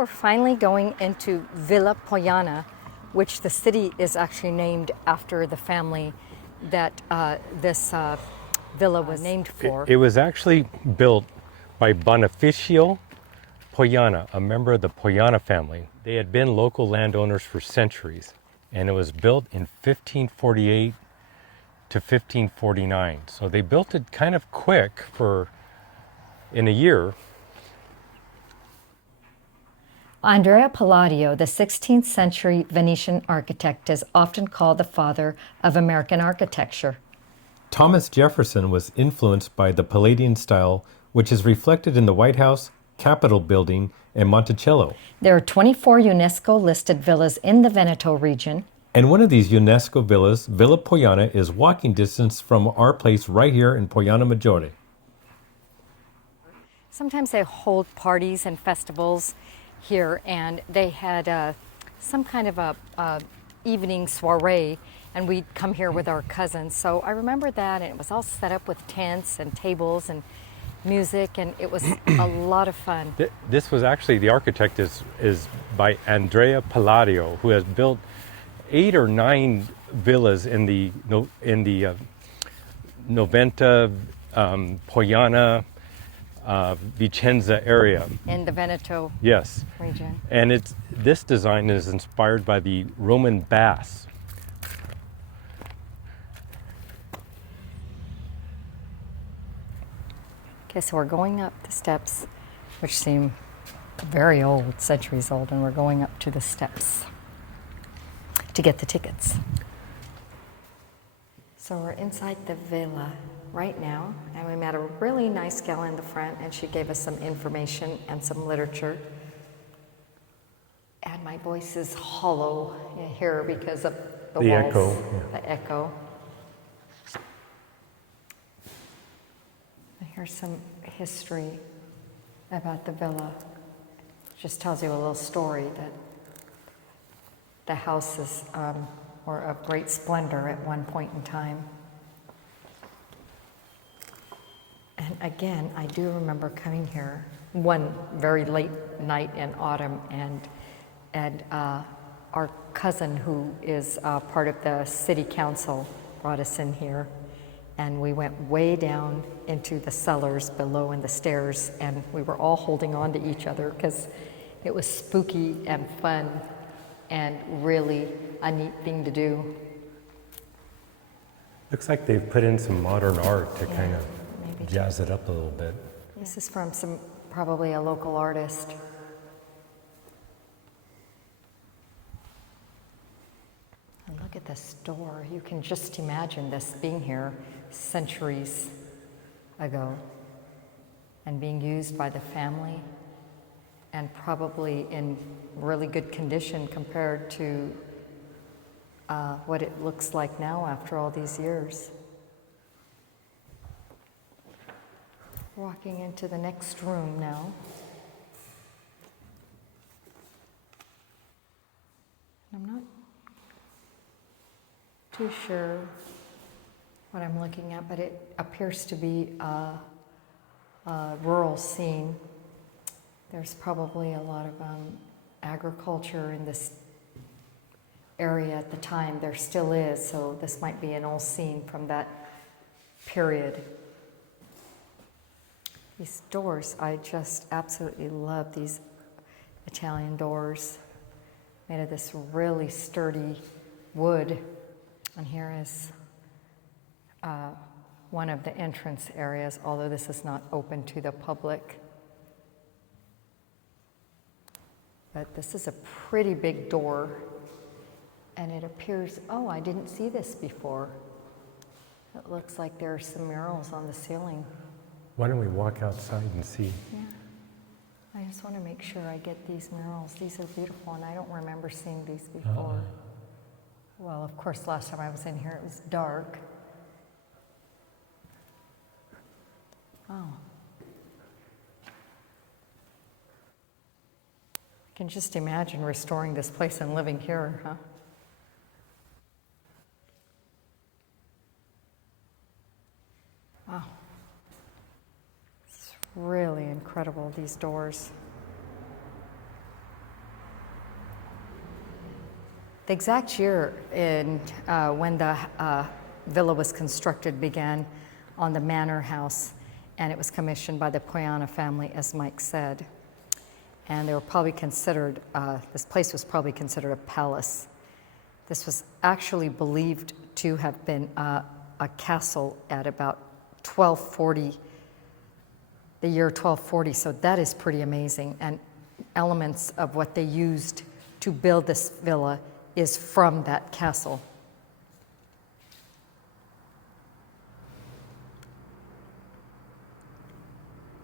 we're finally going into Villa Pojana, which the city is actually named after the family that this villa was named for. It was actually built by Bonifacio Pojana, a member of the Pojana family. They had been local landowners for centuries, and it was built in 1548 to 1549. So they built it kind of quick in a year. Andrea Palladio, the 16th century Venetian architect, is often called the father of American architecture. Thomas Jefferson was influenced by the Palladian style, which is reflected in the White House, Capitol Building, and Monticello. There are 24 UNESCO-listed villas in the Veneto region. And one of these UNESCO villas, Villa Pojana, is walking distance from our place right here in Pojana Maggiore. Sometimes they hold parties and festivals here, and they had some kind of a evening soiree, and we'd come here with our cousins. So I remember that, and it was all set up with tents and tables and music, and it was a lot of fun. This was actually, the architect is by Andrea Palladio, who has built 8 or 9 villas in the Noventa, Pojana, Vicenza area. In the Veneto yes. region. And this design is inspired by the Roman baths. Okay, so we're going up the steps, which seem very old, centuries old, and we're going up to the steps to get the tickets. So we're inside the villa right now, and we met a really nice gal in the front, and she gave us some information and some literature. And my voice is hollow here because of the walls, echo. Yeah. the echo. Here's some history about the villa. Just tells you a little story that the houses were of great splendor at one point in time. And again, I do remember coming here one very late night in autumn, and our cousin, who is part of the city council, brought us in here. And we went way down into the cellars below in the stairs, and we were all holding on to each other because it was spooky and fun and really a neat thing to do. Looks like they've put in some modern art to kind of jazz it up a little bit. This is from probably a local artist. And look at this door. You can just imagine this being here centuries ago and being used by the family, and probably in really good condition compared to what it looks like now after all these years. Walking into the next room now. I'm not too sure what I'm looking at, but it appears to be a rural scene. There's probably a lot of agriculture in this area at the time. There still is, so this might be an old scene from that period. These doors, I just absolutely love these Italian doors made of this really sturdy wood. And here is one of the entrance areas, although this is not open to the public. But this is a pretty big door, and it appears, oh, I didn't see this before. It looks like there are some murals on the ceiling. Why don't we walk outside and see? Yeah, I just want to make sure I get these murals. These are beautiful, and I don't remember seeing these before. Well, of course, last time I was in here, it was dark. Oh. I can just imagine restoring this place and living here, huh? Wow. It's really incredible, these doors. The exact year when the villa was constructed began on the manor house, and it was commissioned by the Pojana family, as Mike said. And they were probably considered, this place was probably considered a palace. This was actually believed to have been a castle at about 1240, the year 1240, so that is pretty amazing. And elements of what they used to build this villa is from that castle.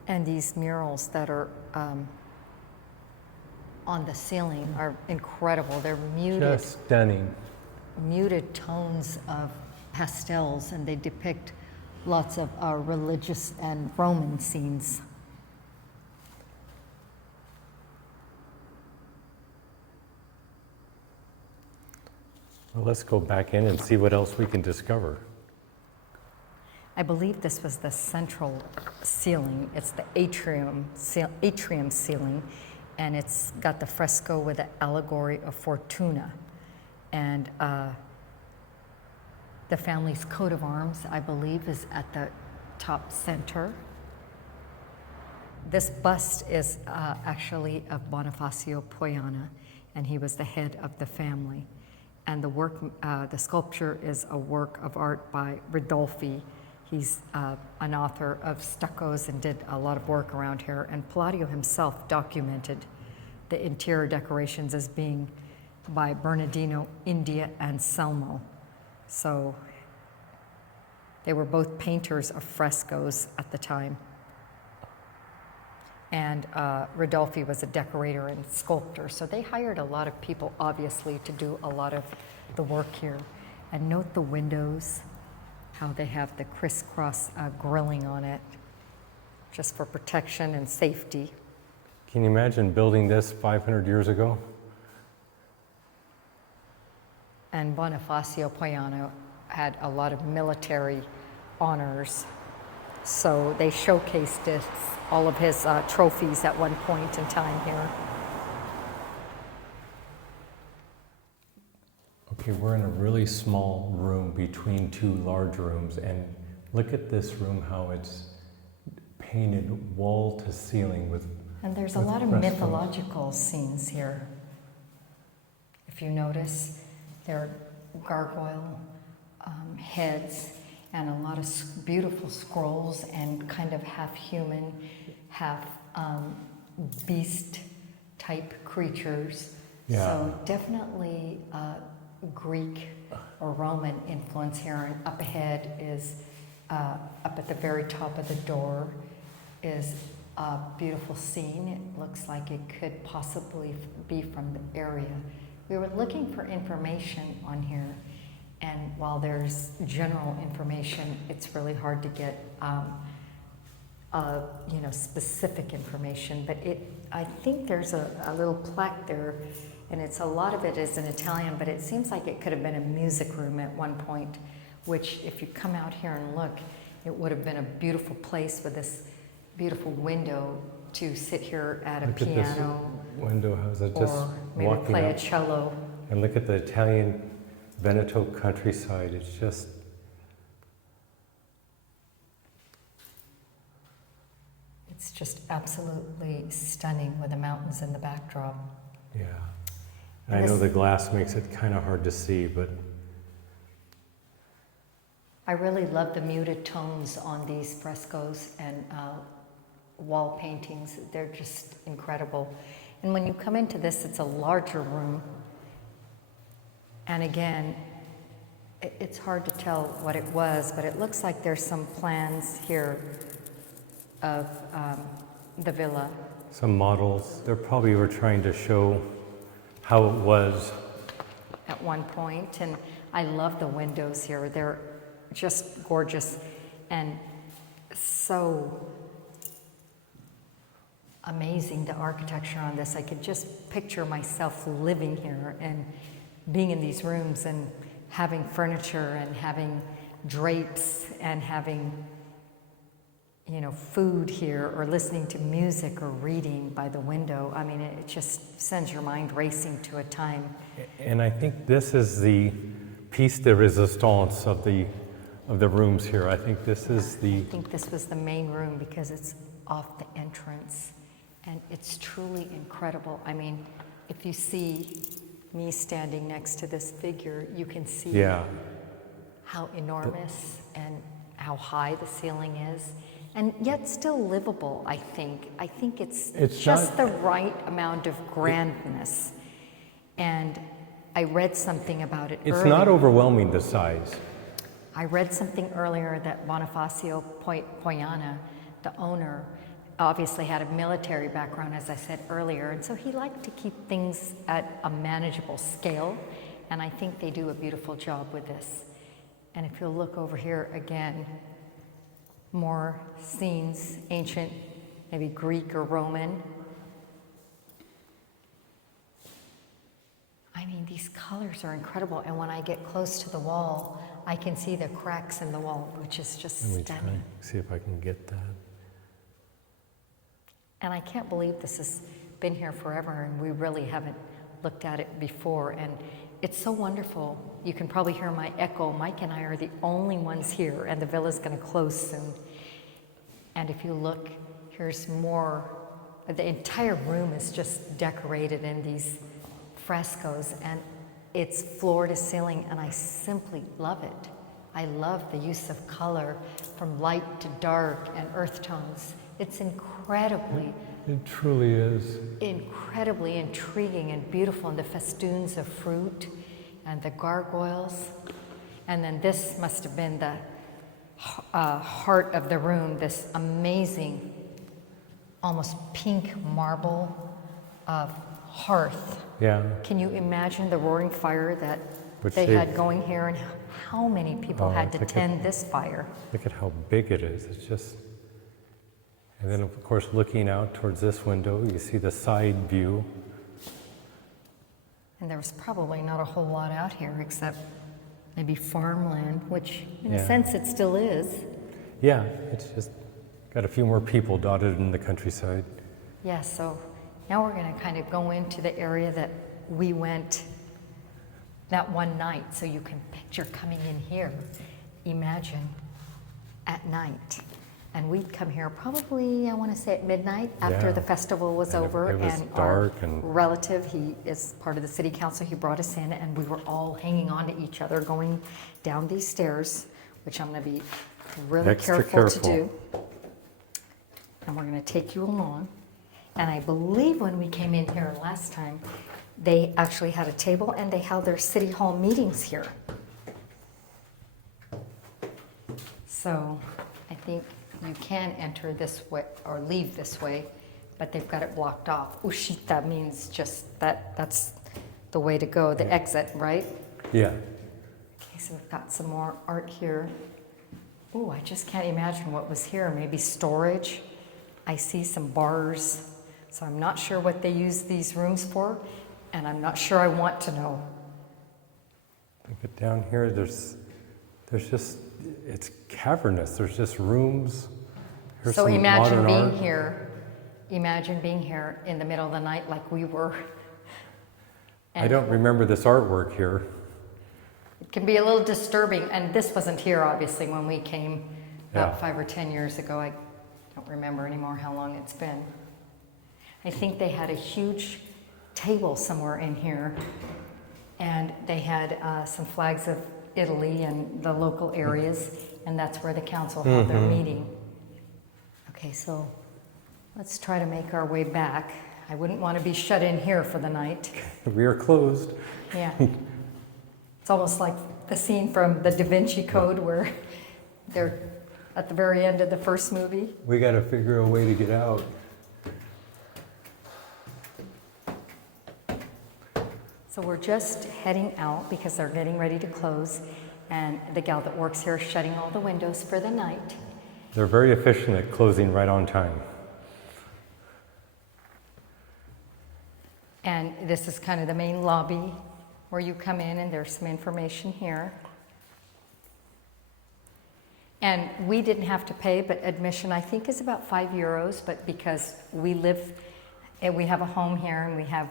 And these murals that are on the ceiling are incredible. They're muted, Just stunning. muted tones of pastels, and they depict lots of religious and Roman scenes. Well, let's go back in and see what else we can discover. I believe this was the central ceiling. It's the atrium ceiling, and it's got the fresco with the allegory of Fortuna. And the family's coat of arms, I believe, is at the top center. This bust is actually of Bonifacio Pojana, and he was the head of the family. And the work, the sculpture is a work of art by Ridolfi. He's an author of stuccos and did a lot of work around here. And Palladio himself documented the interior decorations as being by Bernardino, India, and Selmo. So they were both painters of frescoes at the time. And Ridolfi was a decorator and sculptor. So they hired a lot of people, obviously, to do a lot of the work here. And note the windows, how they have the crisscross grilling on it, just for protection and safety. Can you imagine building this 500 years ago? And Bonifacio Pojana had a lot of military honors. So they showcased this, all of his trophies at one point in time here. Okay, we're in a really small room between two large rooms, and look at this room, how it's painted wall to ceiling with And there's a lot of mythological scenes here. If you notice, there are gargoyle heads and a lot of beautiful scrolls and kind of half human, half beast type creatures. Yeah. So definitely Greek or Roman influence here. And up ahead is, up at the very top of the door, is a beautiful scene. It looks like it could possibly be from the area. We were looking for information on here, and while there's general information, it's really hard to get specific information. But I think there's a little plaque there, and a lot of it is in Italian, but it seems like it could have been a music room at one point, which if you come out here and look, it would have been a beautiful place with this beautiful window to sit here at a piano. At this window, how's it just or maybe walking play up? a cello. And look at the Italian Veneto countryside. It's just, It's just absolutely stunning with the mountains in the backdrop. yeah. And I know this- the glass makes it kind of hard to see, but I really love the muted tones on these frescoes and wall paintings. They're just incredible. And when you come into this, it's a larger room. And again, it's hard to tell what it was, but it looks like there's some plans here of the villa. some models, they probably were trying to show how it was. At one point, and I love the windows here. They're just gorgeous and so amazing, the architecture on this. I could just picture myself living here and being in these rooms and having furniture and having drapes and having food here or listening to music or reading by the window. I mean, it just sends your mind racing to a time. And I think this is the piece de resistance of the rooms here. I think this is the... I think this was the main room because it's off the entrance, and it's truly incredible. I mean, if you see me standing next to this figure, you can see how enormous and how high the ceiling is, and yet still livable, I think. I think it's just the right amount of grandness. And I read something about it It's earlier. not overwhelming, the size. I read something earlier that Bonifacio Pojana, the owner, obviously had a military background, as I said earlier, and so he liked to keep things at a manageable scale, and I think they do a beautiful job with this. And if you'll look over here again, more scenes, ancient, maybe Greek or Roman. I mean, these colors are incredible, and when I get close to the wall, I can see the cracks in the wall, which is just Let me stunning. try and see if I can get that. And I can't believe this has been here forever, and we really haven't looked at it before, and it's so wonderful. You can probably hear my echo. Mike and I are the only ones here, and the villa's going to close soon. And if you look, here's more. The entire room is just decorated in these frescoes, and it's floor to ceiling, and I simply love it. I love the use of color from light to dark and earth tones. It's incredibly, It truly is. incredibly intriguing and beautiful, and the festoons of fruit and the gargoyles. And then this must have been the heart of the room, this amazing, almost pink marble hearth. Yeah. Can you imagine the roaring fire that Which they they- had going here, and how many people had to look at- tend this fire? Look at how big it is. It's just... And then, of course, looking out towards this window, you see the side view. And there was probably not a whole lot out here except maybe farmland, which in a Yeah. sense it still is. Yeah, it's just got a few more people dotted in the countryside. Yeah, so now we're going to kind of go into the area that we went that one night, so you can picture coming in here, imagine, at night. And we'd come here probably, I want to say at midnight after Yeah. the festival was And over. it was and dark our and- relative, he is part of the city council, he brought us in, and we were all hanging on to each other going down these stairs, which I'm going to be really Extra careful to careful. do. And we're going to take you along. And I believe when we came in here last time, they actually had a table and they held their city hall meetings here. So I think you can enter this way or leave this way, but they've got it blocked off. Ushita means just that's the way to go, the exit, right? Yeah. Okay, so we've got some more art here. Ooh, I just can't imagine what was here. Maybe storage. I see some bars. So I'm not sure what they use these rooms for, and I'm not sure I want to know. Look at down here, there's just, it's cavernous. There's just rooms. Here's So some imagine modern being art. here. Imagine being here in the middle of the night like we were. I don't remember this artwork here. It can be a little disturbing, and this wasn't here obviously when we came about Yeah. 5 or 10 years ago. I don't remember anymore how long it's been. I think they had a huge table somewhere in here, and they had some flags of Italy and the local areas, and that's where the council held their meeting. Okay, so let's try to make our way back. I wouldn't want to be shut in here for the night. We are closed. Yeah. It's almost like the scene from the Da Vinci Code where they're at the very end of the first movie. We got to figure a way to get out. So we're just heading out because they're getting ready to close, and the gal that works here is shutting all the windows for the night. They're very efficient at closing right on time. And this is kind of the main lobby where you come in, and there's some information here. And we didn't have to pay, but admission I think is about €5. But because we live and we have a home here and we have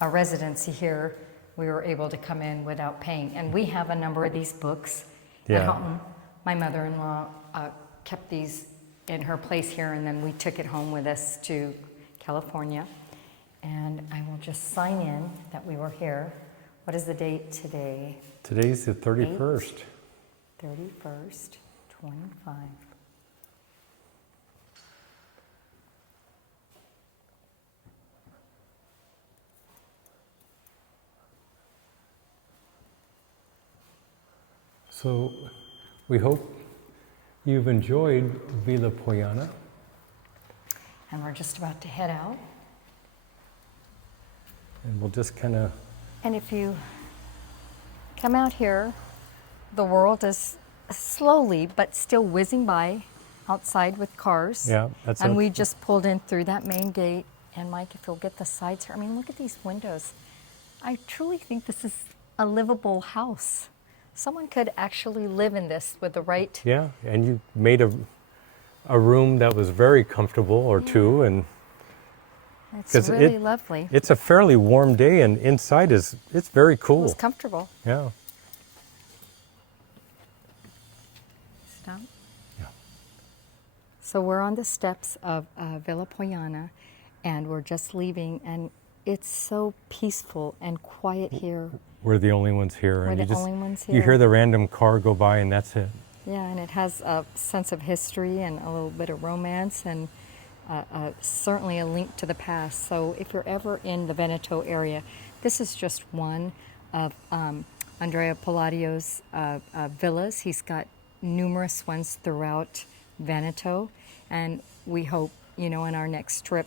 a residency here, we were able to come in without paying. And we have a number of these books at Yeah. home. My mother-in-law kept these in her place here, and then we took it home with us to California. And I will just sign in that we were here. What is the date today? Today's the 31st. 31st, 25. So we hope you've enjoyed Villa Pojana. And we're just about to head out. And we'll just kind of, And if you come out here, the world is slowly but still whizzing by outside with cars. yeah, that's And a- we just pulled in through that main gate. And Mike, if you'll get the sides here, I mean, look at these windows. I truly think this is a livable house. Someone could actually live in this with the right. yeah, and you made a room that was very comfortable or two, and It's 'cause really lovely. it's a fairly warm day, and inside it's very It cool. was comfortable. Yeah, Stop. yeah. So we're on the steps of Villa Pojana, and we're just leaving, and it's so peaceful and quiet here. We're the only ones here, We're and the you just only ones you here. hear the random car go by, and that's it. Yeah, and it has a sense of history and a little bit of romance, and certainly a link to the past. So if you're ever in the Veneto area, this is just one of Andrea Palladio's villas. He's got numerous ones throughout Veneto, and we hope, you know, in our next trip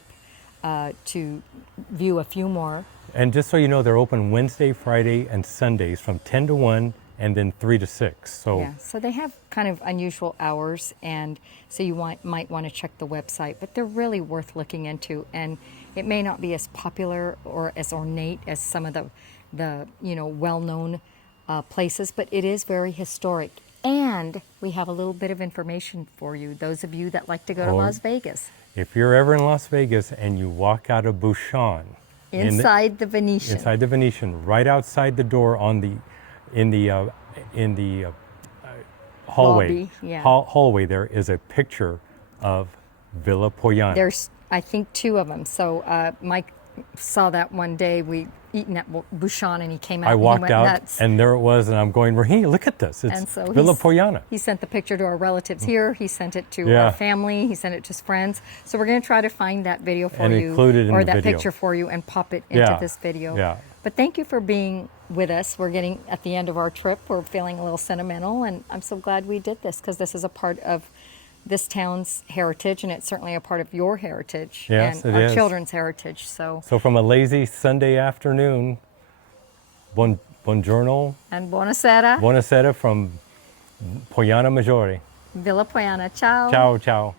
to view a few more. And just so you know, they're open Wednesday, Friday, and Sundays from 10 to 1 and then 3 to 6. So Yeah, so they have kind of unusual hours, and so you might want to check the website, but they're really worth looking into. And it may not be as popular or as ornate as some of the you know, well-known places, but it is very historic. And we have a little bit of information for you, those of you that like to go to Oh. Las Vegas. if you're ever in Las Vegas and you walk out of Bouchon, Inside the Venetian. inside the Venetian, right outside the door on the in the hallway, Lobby, yeah. hallway, there is a picture of Villa Pojana. There's, I think, two of them. So Mike saw that one day. We eaten at Bouchon, and he came out I and walked he went out, nuts. and there it was, and I'm going, Raheem, look at this. It's And so Villa he's- Pojana. He sent the picture to our relatives here. He sent it to Yeah. our family. He sent it to his friends. So we're going to try to find that video for And you, include it in or the that video. picture for you, and pop it into Yeah. this video. Yeah. But thank you for being with us. We're getting at the end of our trip. We're feeling a little sentimental, and I'm so glad we did this, because this is a part of this town's heritage, and it's certainly a part of your heritage Yes, and it our is. children's heritage. So, So from a lazy Sunday afternoon, buongiorno, and buonasera, buonasera from Pojana Maggiore. Villa Pojana. Ciao. Ciao, ciao.